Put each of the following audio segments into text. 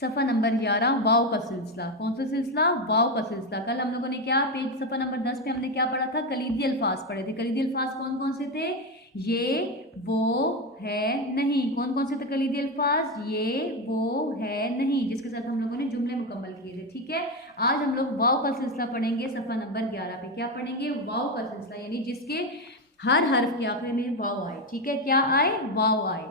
सफ़ा नंबर 11 वाव का सिलसिला। कौन सा सिलसिला? वाव का सिलसिला। कल हम लोगों ने क्या पेज सफ़ा नंबर 10 पे हमने क्या पढ़ा था? कलीदी अल्फाज पढ़े थे। कलीदी अल्फाज कौन कौन से थे? ये, वो, है, नहीं। कौन कौन से थे कलीदी अल्फाज? ये, वो, है, नहीं, जिसके साथ हम लोगों ने जुमले मुकम्मल किए थे। ठीक है, आज हम लोग वाव का सिलसिला पढ़ेंगे सफ़ा नंबर 11 पे। क्या पढ़ेंगे? वाव का सिलसिला, यानी जिसके हर हर्फ के आखिर में वाव आए। ठीक है, क्या आए? वाव आए।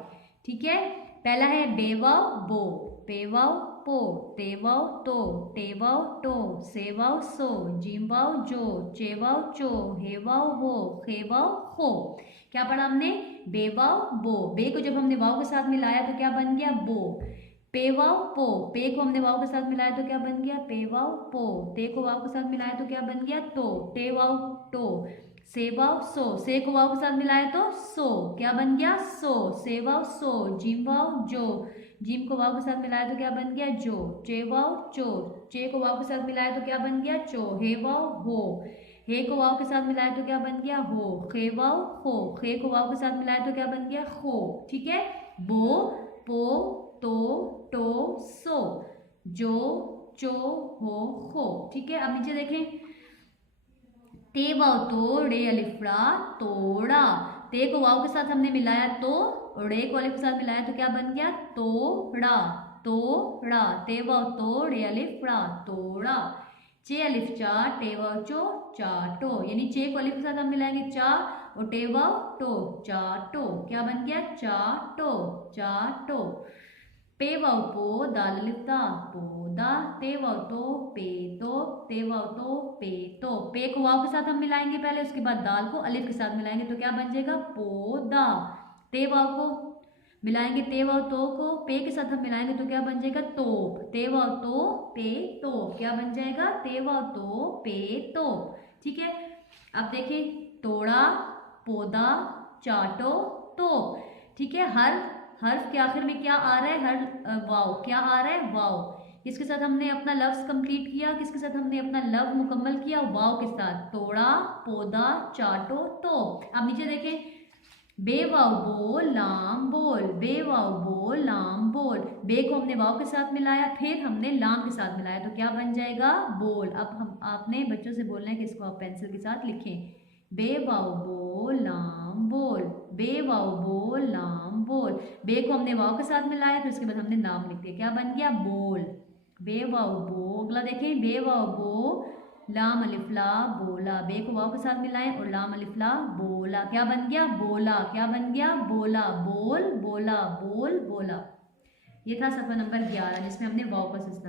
ठीक है, पहला है बेवाव बो, पेवाव पो, तेवाव तो, टेवाव टो, सेवाव सो, जीवाव जो, चेवाव चो, हेवाव हो, खेवाव हो। क्या पढ़ा हमने? बेवाव बो, बे को जब हमने वाव के साथ मिलाया तो क्या बन गया? बो। पेवाव पो, पे को हमने वाव के साथ मिलाया तो क्या बन गया? पेवाव पो। ते को वाव के साथ मिलाया तो क्या बन गया? तो। टेवाव टो। सेवाव सो, से को वाव के साथ मिलाया तो सो, क्या बन गया? सो। सेवाव सो, जीवाव जो, जिम को वाव के साथ मिलाया तो क्या बन गया? जो। चेवाव चो, चे को वाव के साथ मिलाया तो क्या बन गया? चो। हेवाव हो, हे को वाव के साथ मिलाया तो क्या बन गया? हो। खेवाव हो, खे को वाव के साथ मिलाया तो क्या बन गया? हो। ठीक है, बो, पो, तो, टो, सो, जो, चो, हो। ठीक है, अब नीचे देखें। ते वाव तो, रे अलिफ्रा तोड़ा। ते को वाव के साथ हमने मिलाया तो, रे को अलिफ के साथ मिलाया तो क्या बन गया? तोड़ा, तोड़ा। ते वाव तो, रे अलिफ्रा तोड़ा। चे अलिफ चा, टे वाव चो, चाटो। यानी चे को अलिफ के साथ हम मिलाएंगे चा, और टे वाव टो, चाटो। क्या बन गया? चाटो, चाटो। पे वाव पो, दाल अलिफ दा, पोदा। ते वाव तो, पे तो, ते वाव तो, पे तो। पे को वाव के साथ हम मिलाएंगे पहले, उसके बाद दाल को अलिफ के साथ मिलाएंगे तो क्या बन जाएगा? पोदा। ते वाव को मिलाएंगे, ते वाव तो को पे के साथ हम मिलाएंगे तो क्या बन जाएगा? तोप। ते वाव तो, पे तो, क्या बन जाएगा? ते वाव तो, पे तो। ठीक है, अब देखिए, तोड़ा, पौधा, चाटो, तो। ठीक है, हर हर्फ के आखिर में क्या आ रहा है? हर वाव। क्या आ रहा है? वाव। किसके साथ हमने अपना लफ्ज कंप्लीट किया? किसके साथ हमने अपना लफ्ज मुकम्मल किया? वाव के साथ। तोड़ा, पौधा, चाटो, तो। अब नीचे देखें, बेवाव बो, लाम बोल, बेवाव बो, लाम बोल। बे को हमने वाव के साथ मिलाया, फिर हमने लाम के साथ मिलाया तो क्या बन जाएगा? बोल। अब हम आपने बच्चों से बोलना है कि इसको आप पेंसिल के साथ लिखें। बेवाव बो, लाम बोल, बेवाव बो, लाम बोल। बे को हमने वाव के साथ मिलाया, फिर उसके बाद हमने लाम लिख दिया, क्या बन गया? बोल। बेवाव बो। अगला देखें, बेवाव बो, लाम अलिफ्ला बोला। बे को वाव के साथ मिलाएं और लाम अलिफ्ला बोला, क्या बन गया? बोला। क्या बन गया? बोला। बोल, बोला, बोल, बोला। ये था सफ़ा नंबर 11 जिसमें हमने वाव का सिलसिला